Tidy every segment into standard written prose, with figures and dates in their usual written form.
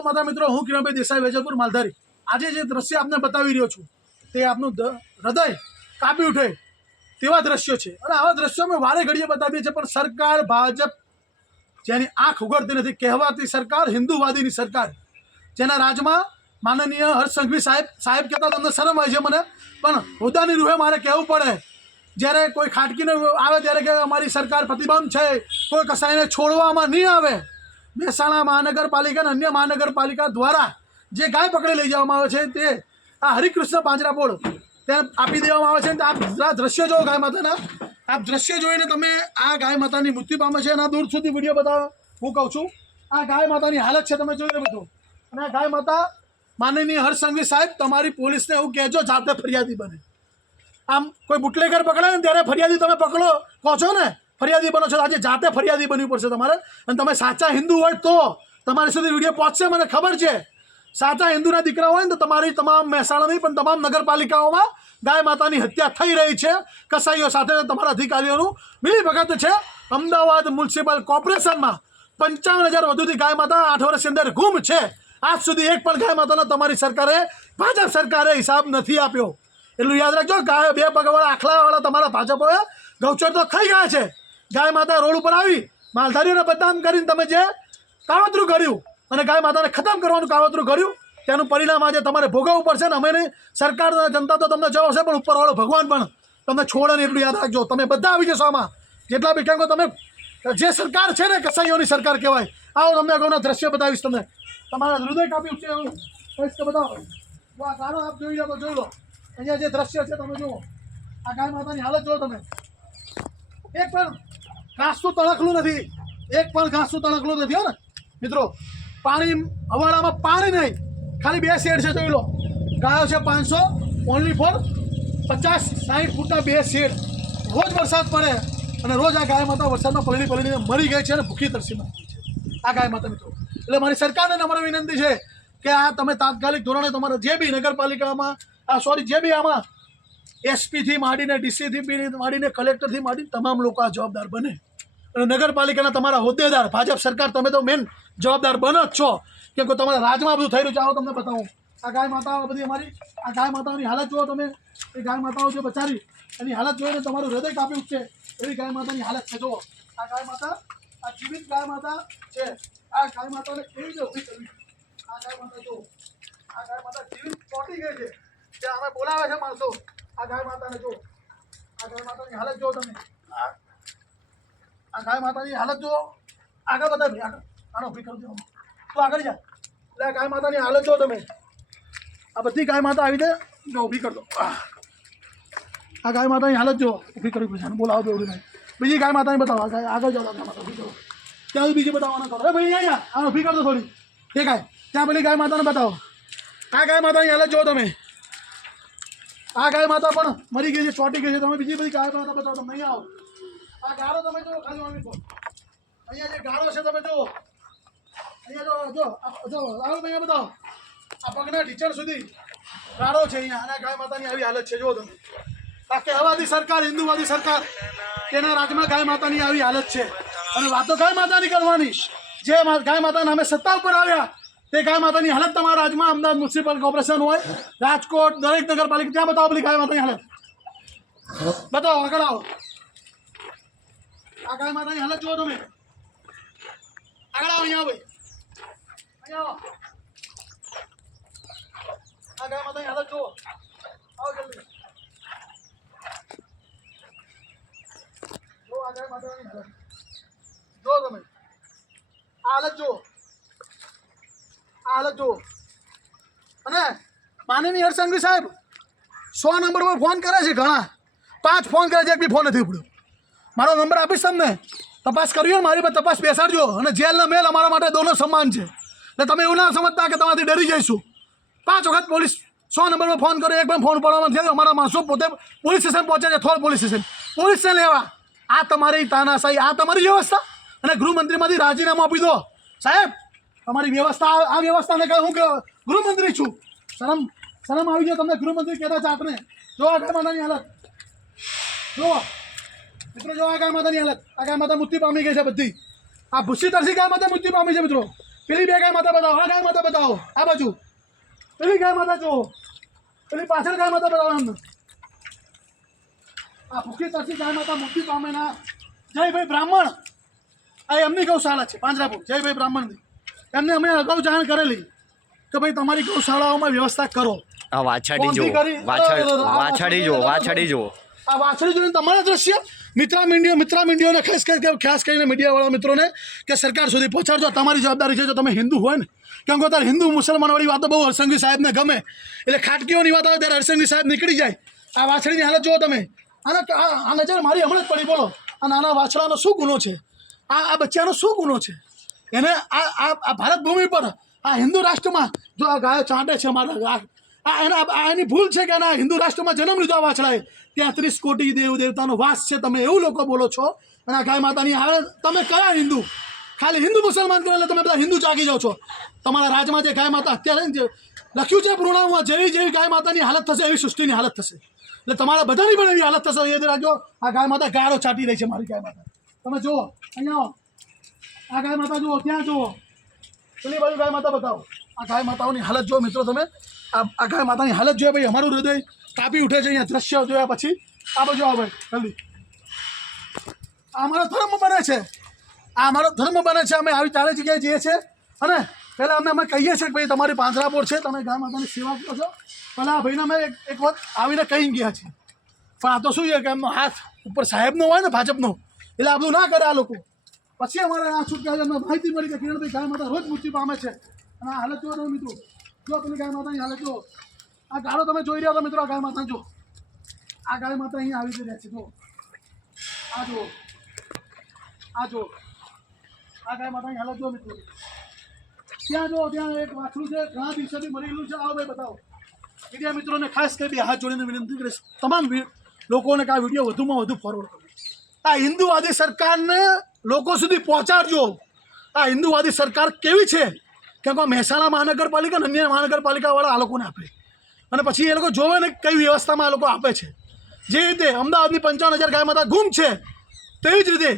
માતા મિત્રો, હું કિરણભાઈ દેસાઈ, વેજલપુર, માલધારી. આજે જે દ્રશ્ય આપને બતાવી રહ્યો છું તે આપનું હૃદય કાપી ઉઠે તેવા દ્રશ્યો છે. અને આવા દ્રશ્યો અમે વારે ઘડીએ બતાવીએ છીએ, પણ સરકાર ભાજપ જેની આંખ ઉઘડતી નથી, કહેવાતી સરકાર હિન્દુવાદીની સરકાર, જેના રાજમાં માનનીય હર્ષ સંઘવી સાહેબ કહેતા તમને શરમ આવે છે મને, પણ હોદ્દાની રૂહે મારે કહેવું પડે. જ્યારે કોઈ ખાટકીને આવે ત્યારે કે અમારી સરકાર પ્રતિબંધ છે, કોઈ કસાઈને છોડવામાં નહીં આવે. મહેસાણા મહાનગરપાલિકા અને અન્ય મહાનગરપાલિકા દ્વારા જે ગાય પકડી લઈ જવામાં આવે છે તે આ હરિકૃષ્ણ પાંજરાપોળ ત્યાં આપી દેવામાં આવે છે. આપ દ્રશ્યો જુઓ ગાય માતાના, આપ દ્રશ્ય જોઈને તમે આ ગાય માતાની મૃત્યુ પામે છે અને દૂર સુધી વિડીયો બતાવો. હું કહું છું આ ગાય માતાની હાલત છે, તમે જોઈ બધું. અને આ ગાય માતા માનનીય હર્ષ સંઘવી સાહેબ, તમારી પોલીસને એવું કહેજો જાતે ફરિયાદી બને. આમ કોઈ બુટલેગર પકડે ને ત્યારે ફરિયાદી તમે પકડો કહો છો ને, ફરિયાદી બનો છો. આજે જાતે ફરિયાદી બનવું પડશે તમારે. અને તમે સાચા હિન્દુ હોય તો તમારી સુધી વિડીયો પહોંચશે, મને ખબર છે. સાચા હિન્દુના દીકરા હોય ને તો તમારી તમામ મહેસાણાની પણ તમામ નગરપાલિકાઓમાં ગાય માતાની હત્યા થઈ રહી છે. કસાઈઓ સાથે તમારા અધિકારીઓનું મિલીભગત છે. અમદાવાદ મ્યુનિસિપલ કોર્પોરેશનમાં 55,000 વધુથી ગાય માતા 8 વર્ષની અંદર ગુમ છે. આજ સુધી એક પણ ગાય માતાનો તમારી સરકારે, ભાજપ સરકારે હિસાબ નથી આપ્યો. એટલું યાદ રાખજો. ગાય બે પગવાળા આખલાવાળા તમારા ભાજપોએ ગૌચર તો ખાઈ ગયા છે. ગાય માતા રોડ ઉપર આવી માલધારીઓને બદનામ કરીને તમે જે કાવતરું કર્યું અને ગાય માતાને ખતમ કરવાનું કાવતરું કર્યું, તેનું પરિણામ આજે તમારે ભોગવવું પડશે. ને અમે સરકાર જનતા તો તમને જવાબ છે, પણ ઉપરવાળો ભગવાન પણ તમને છોડે ને. એટલું યાદ રાખજો. તમે બધા આવી જશો આમાં, જેટલા બી. કેમ કે તમે જે સરકાર છે ને કસાઈઓની સરકાર કહેવાય. આવો તમને અગાઉના દ્રશ્ય બતાવીશ. તમને તમારા હૃદય કાપી ઉઠશે એવું કહીશ કે બતાવો. આ ગાળો આપ જોઈ લો તો જોઈ લો. અહીંયા જે દ્રશ્ય છે તમે જુઓ. આ ગાય માતાની હાલત જુઓ તમે. એક પણ ઘાસનું તણખલું નથી, એક પણ ઘાસનું તણખલું નથી. હો ને મિત્રો, પાણી હવાડામાં પાણી નહીં, ખાલી 2 શેડ છે. જોઈ લો. ગાયો છે 500, ઓનલી ફોર 50-60 ફૂટના 2 શેડ. રોજ વરસાદ પડે અને રોજ આ ગાય માતા વરસાદમાં પલળીને મરી ગઈ છે અને ભૂખી તરસી મરી ગઈ છે આ ગાય માતા મિત્રો. એટલે મારી સરકારને નમ્ર વિનંતી છે કે આ તમે તાત્કાલિક ધોરણે તમારા જે બી નગરપાલિકામાં જે બી આમાં એસપીથી માંડીને ડીસીથી માંડીને કલેક્ટરથી માંડીને તમામ લોકો આ જવાબદાર બને. અને નગરપાલિકાના તમારા હોદ્દેદાર, ભાજપ સરકાર, તમે તો મેન જવાબદાર બનો જ છો. કેમ કે તમારા રાજમાં બધું થઈ રહ્યું છે. આવો તમને બતાવું. આ ગાય માતાઓ બધી અમારી, આ ગાય માતાઓની હાલત જુઓ તમે. એ ગાય માતાઓ જે બચારી એની હાલત જોઈને તમારું હૃદય કાપી ઉઠશે એવી ગાય માતાની હાલત છે. જુઓ આ ગાય માતા, આ જીવિત ગાય માતા છે. આ ગાય માતાને કેવી રીતે ઊભી કરવી? આ ગાય માતા જુઓ. આ ગાય માતા જીવિત ચોંટી ગઈ છે. ત્યાં અમે બોલાવે છે માણસો. આ ગાય માતાને જુઓ. આ ગાય માતાની હાલત જુઓ તમે. આ ગાય માતાની હાલત જુઓ. આગળ બધા ભાઈ, આગળ આનો ઊભી કરી દો તો આગળ જા. એટલે આ ગાય માતાની હાલત જુઓ તમે. આ બધી ગાય માતા આવી જાય જો ઊભી કરી દો. આ ગાય માતાની હાલત જુઓ. ઊભી કરવી પડશે. બોલાવો દોડી ભાઈ. બીજી ગાય માતાની બતાવો. આગળ જાઓ. ગાય માતા ઊભી કરો. ત્યાં બીજી બતાવવાના કરો. અરે ભાઈ અહીંયા આ ઊભી કરી દો થોડી. એ ગાય ત્યાં પેલી ગાય માતાને બતાવો. આ ગાય માતાની હાલત જુઓ તમે. આ ગાય માતા પણ મરી ગઈ છે, ચોંટી ગઈ છે. તમે બીજી બધી ગાય માતા બતાવો. તમે અહીંયા આવો. આ ગાળો તમે જુઓ. ખાલી અહીંયા જે ગાળો છે તમે જુઓ. અહીંયા જો આવો અહીંયા બતાવો. આ પગના ઢીચણ સુધી ગાળો છે અહીંયા. અને ગાય માતાની આવી હાલત છે. જુઓ તમે. આ કહેવાતી સરકાર, હિન્દુવાદી સરકાર, તેના રાજમાં ગાય માતાની આવી હાલત છે. અને વાતો ગાય માતાની કરવાની. જે ગાય માતાને અમે સત્તા ઉપર આવ્યા તે ગાય માતાની હાલત તમારા રાજમાં, અમદાવાદ મ્યુનિસિપલ કોર્પોરેશન હોય, રાજકોટ, દરેક નગરપાલિકા, ત્યાં બતાવો પેલી ગાય માતાની હાલત. બતાવો. આગળ આવો. આ ગાય માતાની હાલત જુઓ તમે. આગળ આવો. અહીંયા ભાઈ, અહીંયા આવો. આ ગાય માતાની હાલત જુઓ. આવો જલ્દી. જો આ ગાય માતાની હાલત જુઓ તમે. આ હાલત જુઓ. આ હાલત જુઓ. અને માનનીય હર્ષ સંઘવી સાહેબ 100 નંબર પર ફોન કરે છે. ઘણા 5 ફોન કરે છે, એક બી ફોન નથી ઉપડ્યો. મારો નંબર આપીશ તમને. તપાસ કરવી હોય મારી પર તપાસ બેસાડજો. અને જેલના મેલ અમારા માટે દોનો સમાન છે. એટલે તમે એવું ના સમજતા કે તમારાથી ડરી જઈશું. 5 વખત પોલીસ 100 નંબરમાં ફોન કર્યો, એક પણ ફોન પડવામાં નથી. અમારા માણસો પોતે પોલીસ સ્ટેશન પહોંચે છે. થોડ પોલીસ સ્ટેશન, પોલીસને લેવા. આ તમારી તાનાશાહી, આ તમારી વ્યવસ્થા. અને ગૃહમંત્રીમાંથી રાજીનામું આપી દો સાહેબ. તમારી વ્યવસ્થા, આ વ્યવસ્થાને કહે હું ગૃહમંત્રી છું. શરમ આવી જાય તમને ગૃહમંત્રી કહેતા છે આપણે. જો આ ગાય માતાની હાલત જુઓ મિત્રો. જો આ ગાય માતાની હાલત. આ ગાય માતા મૃત્યુ પામી ગઈ છે બધી. આ ભૂસી તરસી ગાય માતા મૃત્યુ પામી છે મિત્રો. પેલી બે ગાય માતા બતાવો, આ ગાય માતા બતાવો, આ બાજુ પેલી ગાય માતા જુઓ, પેલી પાછળ ગાય માતા બતાવો એમને. આ ભૂખી તરસી ગાય માતા મુક્તિ પામે ના જયભાઈ બ્રાહ્મણ, આ એમની ગૌશાળા છે પાંજરાપુર, જયભાઈ બ્રાહ્મણની. એમને અમે અગાઉ જાણ કરેલી કે ભાઈ તમારી ગૌશાળાઓમાં વ્યવસ્થા કરો. આ વાછડી જો, વાછડી જો, વાછડી જો, આ વાછડી જોઈને તમારા દ્રશ્ય મિત્રા મીડિયાને ખાસ કરીને મીડિયાવાળા મિત્રોને કે સરકાર સુધી પહોંચાડજો. તમારી જવાબદારી છે. જો તમે હિન્દુ હોય ને, કેમ કે અત્યારે હિન્દુ મુસલમાનવાળી વાતો બહુ હરસંઘવી સાહેબને ગમે, એટલે ખાટકીઓની વાત આવે ત્યારે હરસંઘવી સાહેબ નીકળી જાય. આ વાછડીની હાલત જુઓ તમે. આ નજર મારી હમણાં જ પડી. બોલો આ નાના વાછડાનો શું ગુનો છે? આ બચ્ચાનો શું ગુનો છે? એને આ ભારત ભૂમિ પર આ હિન્દુ રાષ્ટ્રમાં જો આ ગાયો ચાંટે છે મારા, એની ભૂલ છે કે ના હિન્દુ રાષ્ટ્રમાં જન્મ લીધો આ વાછડાએ. 33 કોટી દેવ દેવતાનો વાસ છે. તમે એવું લોકો બોલો છો. અને આ ગાય માતાની હાલે તમે કયા હિન્દુ? ખાલી હિન્દુ મુસલમાન કરો એટલે તમે બધા હિન્દુ જાગી જાઓ છો. તમારા રાજમાં જે ગાય માતા અત્યારે જે લખ્યું છે પૂર્ણામાં, જેવી ગાય માતાની હાલત થશે એવી સૃષ્ટિની હાલત થશે. એટલે તમારા બધાની પણ એવી હાલત થશે. યાદ રાખજો. આ ગાય માતા ગાળો ચાટી રહી છે. મારી ગાય માતા તમે જુઓ, અહીંયા આ ગાય માતા જુઓ, ત્યાં જુઓ, પેલી બાજુ ગાય માતા બતાવો. આ ગાય માતાઓની હાલત જુઓ મિત્રો તમે. આ ગાય માતાની હાલત જોઈએ ભાઈ, અમારું હૃદય કાપી ઉઠે છે અહીંયા દ્રશ્ય જોયા પછી. આ બાજુ આવો ભાઈ જલ્દી. આ અમારો ધર્મ બને છે. આ અમારો ધર્મ બને છે. અમે આવી ચારે જગ્યાએ જઈએ છીએ અને પહેલાં અમે કહીએ છીએ કે ભાઈ તમારી પાંજરાપોળ છે, તમે ગાય માતાની સેવા કરો છો. પહેલાં આ ભાઈને અમે એક વખત આવીને કહી ગયા છીએ, પણ આ તો શું છે કે એમનો હાથ ઉપર સાહેબનો હોય ને, ભાજપનો, એટલે આ બધું ના કરે આ લોકો. પછી અમારે આ છૂટકા અમને માહિતી મળી કે કિરણભાઈ ગાય માતા રોજ મૃત્યુ પામે છે. અને આ હાલત જોવો મિત્રો, જો પેલી ગાય માતાની હાલત જુઓ. આ ગાળો તમે જોઈ રહ્યા છો મિત્રો. આ ગાય માતા જો, આ ગાય માતા અહીંયા આવી રહ્યા છે. જો આ જુઓ, આ જુઓ, આ ગાય માતાની હાલત જુઓ મિત્રો. ત્યાં જુઓ, ત્યાં એક વાછડું છે, ઘણા દિવસોથી મરેલું છે. આવો ભાઈ બતાવો. મીડિયા મિત્રોને ખાસ કરી હાથ જોડીને વિનંતી કરીશ, તમામ લોકોને કે આ વિડીયો વધુમાં વધુ ફોરવર્ડ કરો. આ હિન્દુવાદી સરકારને લોકો સુધી પહોંચાડજો. આ હિન્દુવાદી સરકાર કેવી છે? કેમ કે મહેસાણા મહાનગરપાલિકા અને અન્ય મહાનગરપાલિકાવાળા આ લોકોને આપે, અને પછી એ લોકો જોવે ને કઈ વ્યવસ્થામાં આ લોકો આપે છે. જે રીતે અમદાવાદની 55,000 ગાય માતા ગુમ છે, તેવી જ રીતે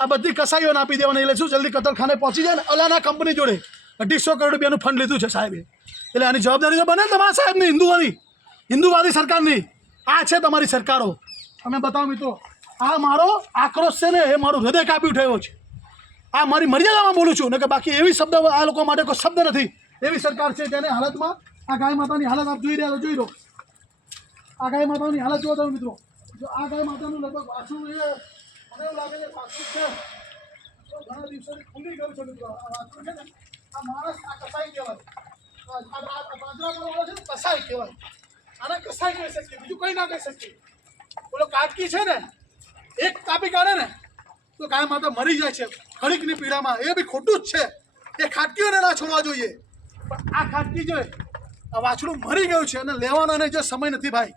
આ બધી કસાઈઓને આપી દેવાની. એટલે શું જલ્દી કતલખાને પહોંચી જાય ને. અલાના કંપની જોડે 250 કરોડ રૂપિયાનું ફંડ લીધું છે સાહેબે. એટલે આની જવાબદારી તો બને તમારા સાહેબની, હિન્દુઓની, હિન્દુવાદી સરકારની. આ છે તમારી સરકારો. તમે બતાવો મિત્રો. આ મારો આક્રોશ છે ને, એ મારું હૃદય કાપી ઉઠાયો છે. આ મારી મર્યાદામાં બોલું છું ને, કે બાકી એવી શબ્દ આ લોકો માટે કોઈ શબ્દ નથી. એવી સરકાર છે તેને હાલતમાં આ ગાય માતાની હાલત આપ જોઈ રહ્યા છો. જોઈ લો આ ગાય માતાની હાલત જોવો તમે મિત્રો. જો આ ગાય માતાનું લગભગ વાછું, એ મને એવું લાગે છે વાછું છે ઘણા દિવસોથી ખુલી ગયું છે મિત્રો. આ વાછું છે ને, આ માણસ, આ કસાઈ કહેવાય. પાંજરાપોળવાળો છે ને, કસાઈ કહેવાય. આને કસાઈ કહી શકીએ, બીજું કંઈ ના કહી શકીએ. બોલો કાટકી છે ને, એક કાપી કાઢે ને તો ગાય માતા મરી જાય છે ઘડીકની પીડામાં. એ બી ખોટું જ છે. એ ખાટકીઓને ના છોડવા જોઈએ. પણ આ ખાટકી જોઈએ, આ વાછડું મરી ગયું છે અને લેવાનો એને જે સમય નથી ભાઈ,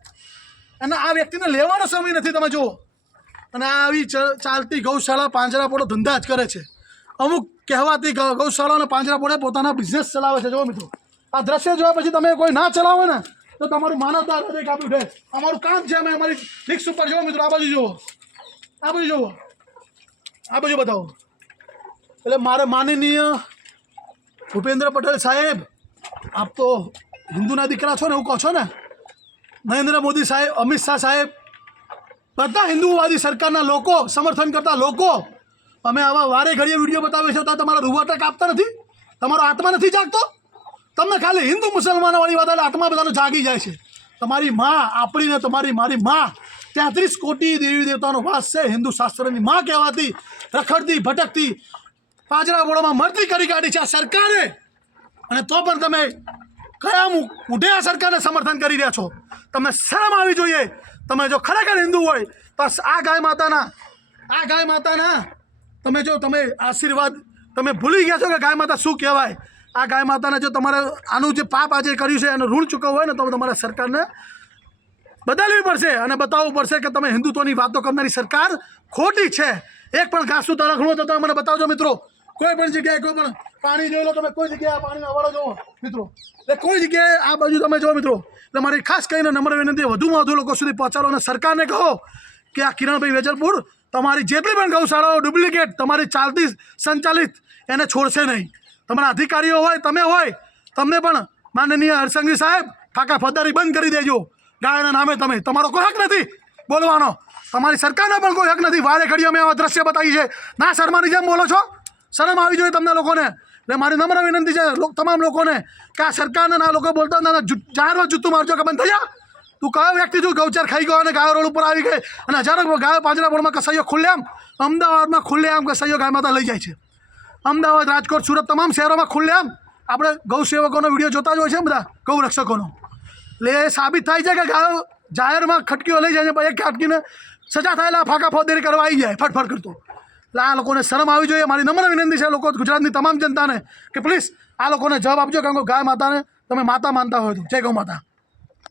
અને આ વ્યક્તિને લેવાનો સમય નથી. તમે જુઓ. અને આ આવી ચાલતી ગૌશાળા પાંજરાપોળો ધંધા જ કરે છે. અમુક કહેવાતી ગૌશાળા અને પાંજરાપોળે પોતાના બિઝનેસ ચલાવે છે. જુઓ મિત્રો, આ દ્રશ્ય જોયા પછી તમે કોઈ ના ચલાવો ને તો તમારું માનવતા હૃદય કાપી ઉઠે. અમારું કામ છે. અમે અમારી રિક્સ ઉપર જુઓ મિત્રો. આ બાજુ જુઓ, આ બાજુ જુઓ, આ બાજુ બતાવો. એટલે મારે માનનીય ભૂપેન્દ્ર પટેલ સાહેબ, આપ તો હિન્દુના દીકરા છો ને, એવું કહો છો ને. નરેન્દ્ર મોદી સાહેબ, અમિત શાહ સાહેબ, બધા હિન્દુવાદી સરકારના લોકો, સમર્થન કરતા લોકો, અમે આવા વારે ઘડીએ વિડીયો બતાવીએ છીએ તો તમારા રૂવાટા કાપતા નથી? તમારો આત્મા નથી જાગતો? તમને ખાલી હિન્દુ મુસલમાનોવાળી વાત એટલે આત્મા બધાનો જાગી જાય છે. તમારી માં, આપણીને મારી માં 33 કોટી દેવી દેવતાનો વાસ છે. હિન્દુ શાસ્ત્રની માં કહેવાતી, રખડતી ભટકતી પાંજરાપોળોમાં મરતી કરી કાઢી છે આ સરકારે. અને તો પણ તમે કયા મૂઢે આ સરકારને સમર્થન કરી રહ્યા છો? તમને શરમ આવી જોઈએ. તમે જો ખરેખર હિન્દુ હોય તો આ ગાય માતાના તમે જો તમે આશીર્વાદ તમે ભૂલી ગયા છો કે ગાય માતા શું કહેવાય. આ ગાય માતાને જો તમારે આનું જે પાપ આજે કર્યું છે એનું ઋણ ચૂકવવું હોય ને તો તમારે સરકારને બદલવી પડશે અને બતાવવું પડશે કે તમે હિન્દુત્વની વાતો કરનારી સરકાર ખોટી છે. એક પણ ઘાસનું તણખલું તો તમે મને બતાવજો મિત્રો. કોઈ પણ જગ્યાએ કોઈ પણ પાણી જોઈ લો તમે, કોઈ જગ્યાએ પાણીનો અવાડો જોવો મિત્રો, એટલે કોઈ જગ્યાએ આ બાજુ તમે જુઓ મિત્રો. એટલે મારી ખાસ કરીને નમ્ર વિનંતી, વધુમાં વધુ લોકો સુધી પહોંચાડો અને સરકારને કહો કે આ કિરણભાઈ વેજલપુર તમારી જેટલી પણ ગૌશાળાઓ ડુપ્લિકેટ તમારી ચાલતી સંચાલિત એને છોડશે નહીં. તમારા અધિકારીઓ હોય તમે હોય તમને પણ માનનીય હરસંઘવી સાહેબ ઠાકા ફોજદારી બંધ કરી દેજો. ગાયના નામે તમે તમારો કોઈ હક નથી બોલવાનો. તમારી સરકારનો પણ કોઈ હક નથી. વારે ઘડીએ અમે આવા દ્રશ્ય બતાવી છે. ના શર્માની જેમ બોલો છો? શરમ આવી જોઈએ તમને લોકોને. એટલે મારી નમ્ર વિનંતી છે તમામ લોકોને કે આ સરકારને આ લોકો બોલતા જાહેરમાં જૂતું મારજો કે બંધ થઈ જા. તું કયો વ્યક્તિ છું ગૌચર ખાઈ ગયો અને ગાયો રોડ ઉપર આવી ગઈ અને હજારો ગાયો પાંજરાપોળમાં કસાઈઓ ખુલ્લેઆમ અમદાવાદમાં ખુલ્લેઆમ કસાઈઓ ગાય માતા લઈ જાય છે. અમદાવાદ, રાજકોટ, સુરત તમામ શહેરોમાં ખુલ્લેઆમ આપણે ગૌ સેવકોનો વિડીયો જોતા જ હોય છે બધા ગૌ રક્ષકોનો. એટલે એ સાબિત થાય છે કે ગાયો જાહેરમાં ખટકીઓ લઈ જાય છે. એક ખટકીને સજા થયેલા ફાંકા ફોજદારી કરવા આવી જાય ફટફટ કરતો. એટલે આ લોકોને શરમ આવી જોઈએ. મારી નમ્ર વિનંતી છે લોકો ગુજરાતની તમામ જનતાને કે પ્લીઝ આ લોકોને જવાબ આપજો કારણ કે ગાય માતાને તમે માતા માનતા હોય તો. જય ગૌ માતા.